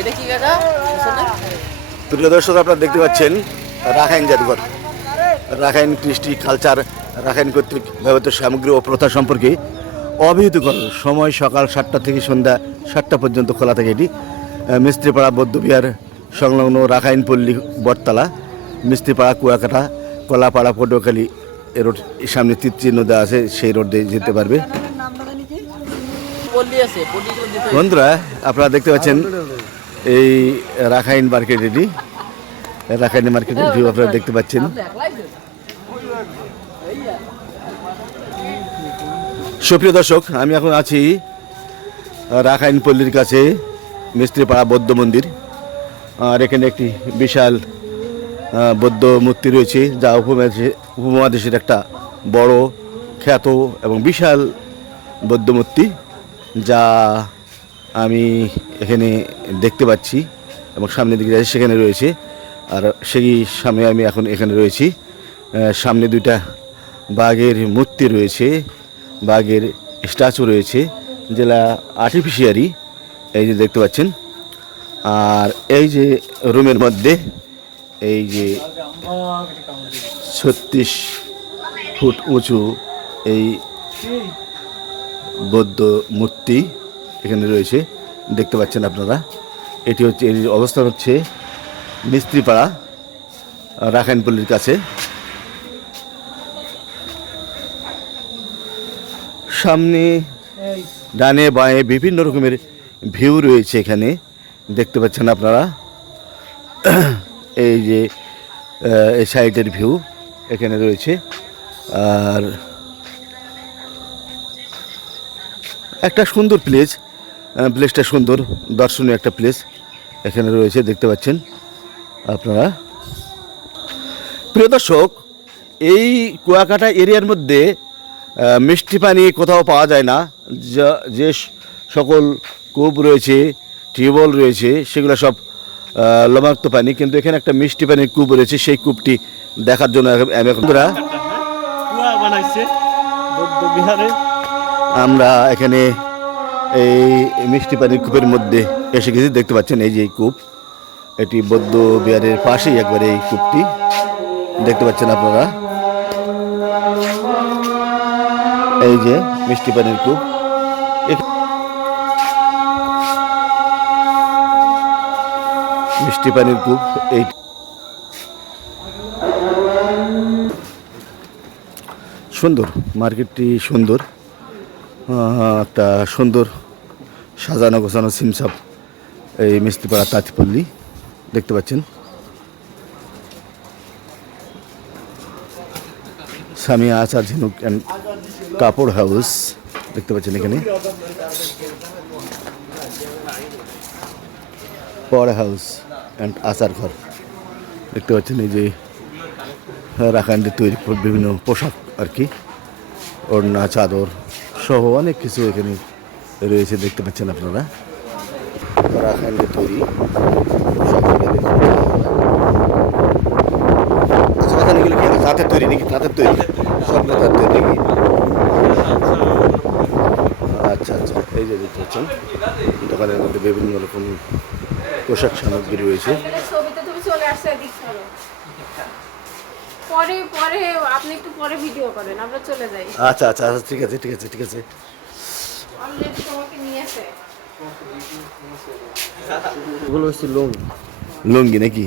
এটা কি কাকা প্রিয় দর্শক আপনারা দেখতে পাচ্ছেন রাখাইন জাদুঘর। রাখাইন কৃষ্টি কালচার রাখাইন কর্তৃক ব্যবহৃত সামগ্রী ও প্রথা সম্পর্কে অবহিতকর সময় সকাল সাতটা থেকে সন্ধ্যা সাতটা পর্যন্ত খোলা থাকে এটি। মিস্ত্রিপাড়া বৌদ্ধবিহার সংলগ্ন রাখাইন পল্লী বটতলা মিস্ত্রিপাড়া কুয়াকাটা কলাপাড়া পটুয়াখালী এ রোড সামনে চিহ্ন দেওয়া আছে সেই রোড দিয়ে যেতে পারবে। বন্ধুরা আপনারা দেখতে পাচ্ছেন এই রাখাইন মার্কেট এটি। রাখাইন মার্কেটের ভিউ আপনারা দেখতে পাচ্ছেন। সুপ্রিয় দর্শক, আমি এখন আছি রাখাইন পল্লীর কাছে, মিস্ত্রিপাড়া বৌদ্ধ মন্দির। আর এখানে একটি বিশাল বৌদ্ধ মূর্তি রয়েছে, যা উপমহাদেশে, উপমহাদেশের একটা বড় খ্যাত এবং বিশাল বৌদ্ধ মূর্তি, যা আমি এখানে দেখতে পাচ্ছি এবং সামনের দিকে যাচ্ছি, সেখানে রয়েছে। আর সেই সামনে আমি এখন এখানে রয়েছি। সামনে দুইটা বাঘের মূর্তি রয়েছে, বাঘের স্ট্যাচু রয়েছে, যেটা আর্টিফিশিয়ারি এই যে দেখতে পাচ্ছেন। আর এই যে রুমের মধ্যে, এই যে ছত্রিশ ফুট উঁচু এই বৌদ্ধ মূর্তি এখানে রয়েছে, দেখতে পাচ্ছেন আপনারা। এটি হচ্ছে, এর অবস্থান হচ্ছে মিস্ত্রিপাড়া রাখাইনপল্লির কাছে। সামনে ডানে বাঁয়ে বিভিন্ন রকমের ভিউ রয়েছে এখানে, দেখতে পাচ্ছেন আপনারা। এই যে এই সাইডের ভিউ এখানে রয়েছে। আর একটা সুন্দর প্লেস প্লেসটা সুন্দর দর্শনীয় একটা প্লেস এখানে রয়েছে দেখতে পাচ্ছেন আপনারা। প্রিয় দর্শক এই কুয়াকাটা এরিয়ার মধ্যে মিষ্টি পানি কোথাও পাওয়া যায় না। যা- সকল কূপ রয়েছে টিউবওয়েল রয়েছে সেগুলো সব আহ, লবণাক্ত পানি। কিন্তু এখানে একটা মিষ্টি পানির কূপ রয়েছে সেই কূপটি দেখার জন্য আমি এখন বন্ধুরা, কুয়া বানাইছে বিহারে। আমরা এখানে এই মিষ্টি পানির কূপের মধ্যে এসে গেছি, দেখতে পাচ্ছেন এই যে এই কূপ। এটি বৌদ্ধ বিহারের পাশেই একবারে এই কূপটি। দেখতে পাচ্ছেন আপনারা? এই যে মিষ্টি পানির কূপ। মিষ্টি পানির কূপ, এই সুন্দর, মার্কেটটি সুন্দর। একটা সুন্দর সাজানো গোছানো সিমসাপ এই মিস্ত্রিপাড়া তাঁতিপল্লী, দেখতে পাচ্ছেন। সামিয়া আচার ঝিনুক অ্যান্ড কাপড় হাউস, দেখতে পাচ্ছেন এখানে। পড় হাউস অ্যান্ড আচার ঘর, দেখতে পাচ্ছেন এই যে রাখাইনদের তৈরি বিভিন্ন পোশাক আর কি। ওড়না, চাদর সহ অনেক কিছু এখানে রয়েছে দেখতে পাচ্ছেন আপনারা। তৈরি। আচ্ছা বাজান, এগুলো কি তাঁতের তৈরি নাকি? তাঁতের তৈরি? নাকি? আচ্ছা আচ্ছা এই যে দেখতে পাচ্ছেন দোকানের মধ্যে বিভিন্ন রকম পোশাক সামগ্রী রয়েছে। পরে পরে আপনি একটু পরে ভিডিও করেন আমরা চলে যাই। আচ্ছা আচ্ছা আচ্ছা ঠিক আছে ঠিক আছে ঠিক আছে। অলরেডি তোমাকে নিয়েছে এগুলো হচ্ছে লোন লুঙ্গি নাকি?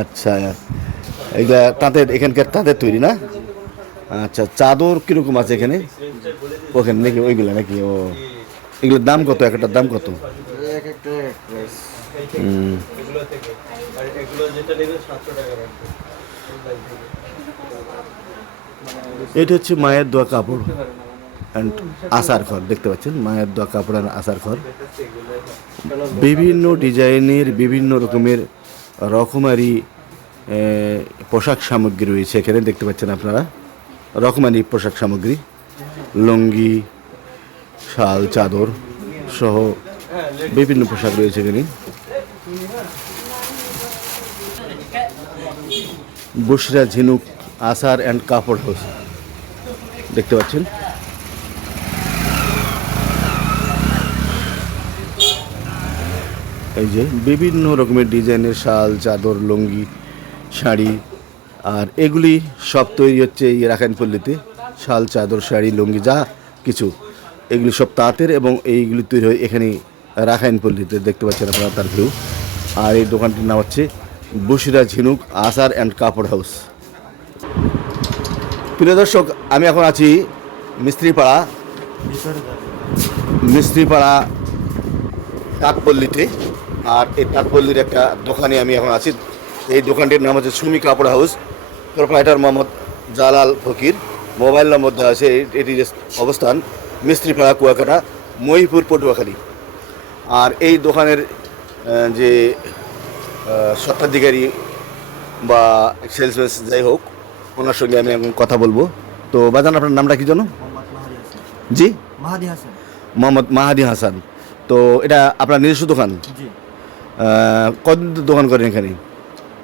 আচ্ছা এগুলা তাঁতের এখানকার তাঁতের তৈরি না? আচ্ছা চাদর কীরকম আছে এখানে? ওখানে নাকি ওইগুলো নাকি? ও এগুলোর দাম কত? একটার দাম কত? হুম, এটা হচ্ছে মায়ের দোয়া কাপড় অ্যান্ড আসার ঘর, দেখতে পাচ্ছেন? মায়ের দোয়া কাপড় আর আসার ঘর। বিভিন্ন ডিজাইনের, বিভিন্ন রকমের রকমারি পোশাক সামগ্রী রয়েছে এখানে, দেখতে পাচ্ছেন আপনারা? রকমারি পোশাক সামগ্রী, লুঙ্গি, শাল, চাদর সহ বিভিন্ন পোশাক রয়েছে এখানে। বুসরা ঝিনুক আসার অ্যান্ড কাপড় হাউস। দেখতে পাচ্ছেন? এই যে বিভিন্ন রকমের ডিজাইনের শাল, চাদর, লুঙ্গি, শাড়ি, আর এগুলি সব তৈরি হচ্ছে এই রাখাইনপল্লিতে। শাল, চাদর, শাড়ি, লুঙ্গি, যা কিছু। এগুলি সব তাঁতের এবং এইগুলি তৈরি হয় এখানে রাখাইনপল্লিতে। দেখতে পাচ্ছেন আপনারা তার ভিউ। আর এই দোকানটির নাম হচ্ছে বুশিরা ঝিনুক, আসার অ্যান্ড কাপড় হাউস। প্রিয় দর্শক, আমি এখন আছি মিস্ত্রিপাড়া। মিস্ত্রিপাড়া তাঁতপল্লিতে। আর এই তাঁতপল্লির একটা দোকানে আমি এখন আছি। এই দোকানটির নাম হচ্ছে সুমি কাপড় house. Proprietor Mohammad Jalal Fakir. Mobile number দেওয়া আছে এটির অবস্থান মিস্ত্রিপাড়া, কুয়াকাটা, মহিপুর, পটুয়াখালী। আর এই দোকানের যে স্বত্বাধিকারী বা সেলসম্যান যাই হোক ওনার সঙ্গে আমি এখন কথা বলব। তো বাজান আপনার নামটা কি জানো? জি? মাহাদি হাসান। মোহাম্মদ মাহাদি হাসান। তো এটা আপনার নিজস্ব দোকান? কতদিন দোকান করেন এখানে?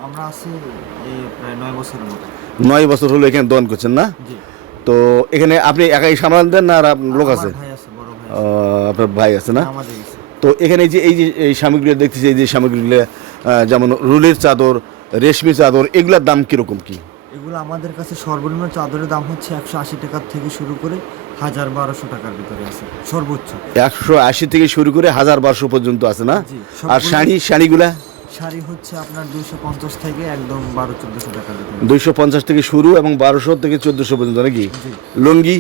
আমরা আছি নয় বছরের মতো। নয় বছর হলো এখানে দোকান করছেন না? তো এখানে আপনি একাই সামলান দেন না আর লোক আছে? আপনার ভাই আছে না? তো এখানে যে এই যে এই সামগ্রীগুলো দেখতেছি এই যে সামগ্রীগুলো যেমন রুলের চাদর রেশমি চাদর এগুলোর দাম কীরকম কি? এগুলো আমাদের কাছে সর্বনিম্ন চাদরের দাম হচ্ছে একশো আশি টাকার থেকে শুরু করে হাজার বারোশো টাকার ভিতরে আছে সর্বোচ্চ। একশো আশি থেকে শুরু করে হাজার বারোশো পর্যন্ত আছে না? আর শাড়ি শাড়িগুলা? শাড়ি হচ্ছে আপনার দুইশো পঞ্চাশ থেকে একদম বারো চোদ্দোশো টাকার ভিতরে। দুইশো পঞ্চাশ থেকে শুরু এবং বারোশো থেকে চোদ্দোশো পর্যন্ত নাকি? লুঙ্গি?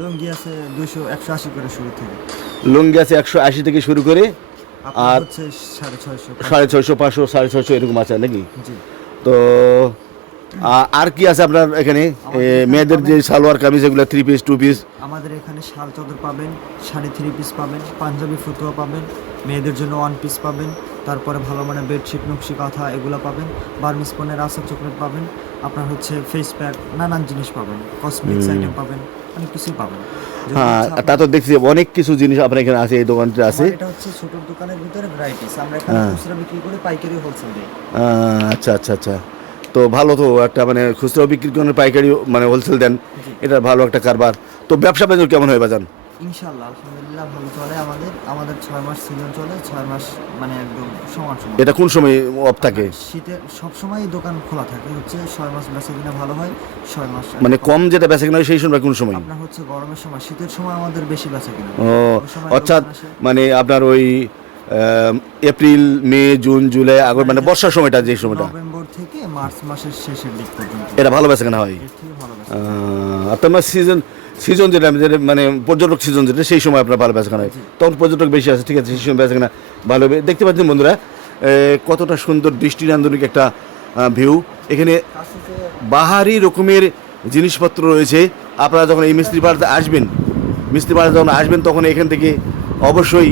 লুঙ্গি আছে দুইশো একশো আশি করে শুরু থেকে। লুঙ্গি আছে একশো আশি থেকে শুরু করে আর সাড়ে ছয়শো পাঁচশো। সাড়ে ছয়শো এরকম আছে নাকি? জি। তো আর কি আছে আপনার এখানে? মেয়েদের যে সালোয়ার কামিজ এগুলো থ্রি পিস টু পিস আমাদের এখানে শাল চাদর পাবেন শাড়ি থ্রি পিস পাবেন পাঞ্জাবি ফতুয়া পাবেন মেয়েদের জন্য ওয়ান পিস পাবেন তারপরে ভালো মানে বেডশিট নকশি কাঁথা এগুলো পাবেন বার্মিস পনেরো আসার চকলেট পাবেন আপনার হচ্ছে ফেস প্যাক নানান জিনিস পাবেন কসমেটিক্স আইটেম পাবেন। অনেক কিছুই পাবেন হ্যাঁ তা তো দেখছি অনেক কিছু জিনিস আপনার এখানে আছে এই দোকানটা আছে। এটা হচ্ছে ছোট দোকানের ভিতরে ভ্যারাইটিস আমরা এখানে হ্যাঁ। খুচরা বিক্রি করে পাইকারি হোলসেল দিই আচ্ছা আচ্ছা আচ্ছা। তো ভালো তো একটা মানে খুচরা বিক্রি করেন পাইকারি মানে হোলসেল দেন। এটা ভালো একটা কারবার। তো ব্যবসা বাণিজ্য কেমন হয় বাজান? ইনশাল্লাহ আলহামদুলিল্লাহ ভালো চলে আমাদের। আমাদের ছয় মাস সিজন চলে ছয় মাস মানে একদম সমান সমান। এটা কোন সময় অফ থাকে? শীতের সবসময় দোকান খোলা থাকে হচ্ছে ছয় মাস বেচা কিনা ভালো হয় ছয় মাস মানে কম যেটা বেচা কিনা হয় সেই সময় কোন সময়? আপনার হচ্ছে গরমের সময় শীতের সময় আমাদের বেশি বেচা কিনা ও ওই অর্থাৎ মানে আপনার ওই April May June July August মানে বর্ষার সময়টা যে সময়টা। নভেম্বর থেকে মার্চ মাসের শেষের দিক পর্যন্ত। এটা ভালো বেচা কেনা হয়। আপনার সিজন সিজন যেটা মানে পর্যটক সিজন যেটা সেই সময় আপনার ভালো বেচা হয়। তখন পর্যটক বেশি আছে ঠিক আছে সেই সময় বেচা ভালো হবে। দেখতে পাচ্ছেন বন্ধুরা কতটা সুন্দর দৃষ্টিনন্দনিক একটা ভিউ এখানে বাহারি রকমের জিনিসপত্র রয়েছে। আপনারা যখন এই মিস্ত্রি পাড়াতে আসবেন মিস্ত্রি পাড়াতে যখন আসবেন তখন এখান থেকে অবশ্যই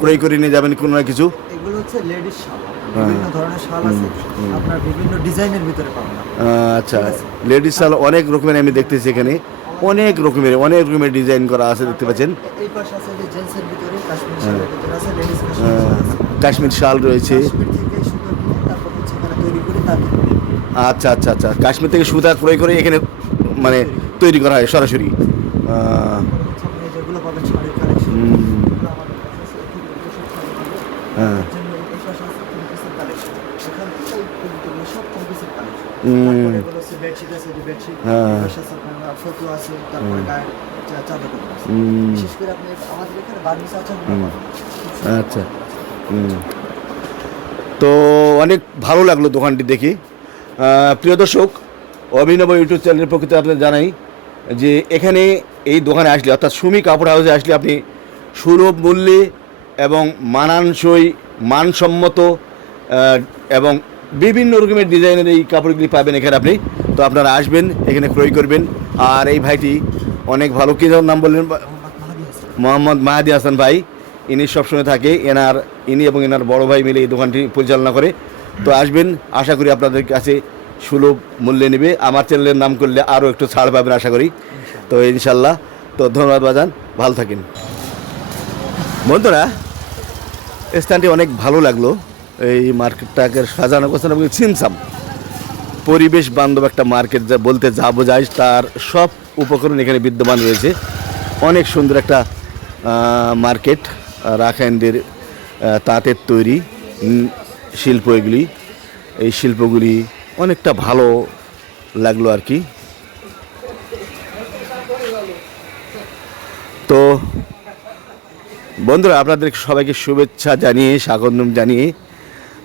ক্রয় করে নিয়ে যাবেন কোনো না কিছু। এগুলো হচ্ছে লেডিস শাল। হ্যাঁ। বিভিন্ন ধরনের শাল আছে। আপনার বিভিন্ন ডিজাইনের ভিতরে পাবেন আচ্ছা লেডিস শাল অনেক রকমের আমি দেখতেছি এখানে। অনেক রকমের অনেক রকমের ডিজাইন করা আছে দেখতে পাচ্ছেন। এই পাশে আছে যে জেন্টসের ভিতরে কাশ্মীর শাল রয়েছে। আচ্ছা আচ্ছা আচ্ছা। কাশ্মীর থেকে সুতা ক্রয় করে এখানে মানে তৈরি করা হয় সরাসরি। আহ, আচ্ছা। তো অনেক ভালো লাগল দোকানটি দেখি। প্রিয় দর্শক, অভিনব ইউটিউব চ্যানেলের প্রকৃতি আপনাদের জানাই যে এখানে এই দোকানে আসলে, অর্থাৎ সুমি কাপড় হাউসে আসলে আপনি সুলভ মূল্যে এবং মানানসই, মানসম্মত এবং বিভিন্ন রকমের ডিজাইনের এই কাপড়গুলি পাবেন এখানে আপনি। তো আপনারা আসবেন, এখানে ক্রয় করবেন। আর এই ভাইটি অনেক ভালো। কী নাম বললেন? মোহাম্মদ মাহাদি হাসান ভাই। ইনি সবসময় থাকে। এনার, ইনি এবং এনার বড় ভাই মিলে এই দোকানটি পরিচালনা করে। তো আসবেন, আশা করি আপনাদের কাছে সুলভ মূল্যে নেবে। আমার চ্যানেলের নাম করলে আরও একটু ছাড় পাবেন, আশা করি। তো ইনশাল্লাহ। তো ধন্যবাদ বাজান ভালো থাকেন। বন্ধুরা, স্থানটি অনেক ভালো লাগল। এই মার্কেটটাকে সাজানো গোছানো এবং ছিমছাম। পরিবেশ বান্ধব একটা মার্কেট যা বলতে যা বোঝায় তার সব উপকরণ এখানে বিদ্যমান রয়েছে। অনেক সুন্দর একটা মার্কেট, রাখাইনদের তাঁতের তৈরি শিল্প এগুলি। এই শিল্পগুলি অনেকটা ভালো লাগল আর কি। তো বন্ধুরা, আপনাদের সবাইকে শুভেচ্ছা জানিয়ে, স্বাগতম জানিয়ে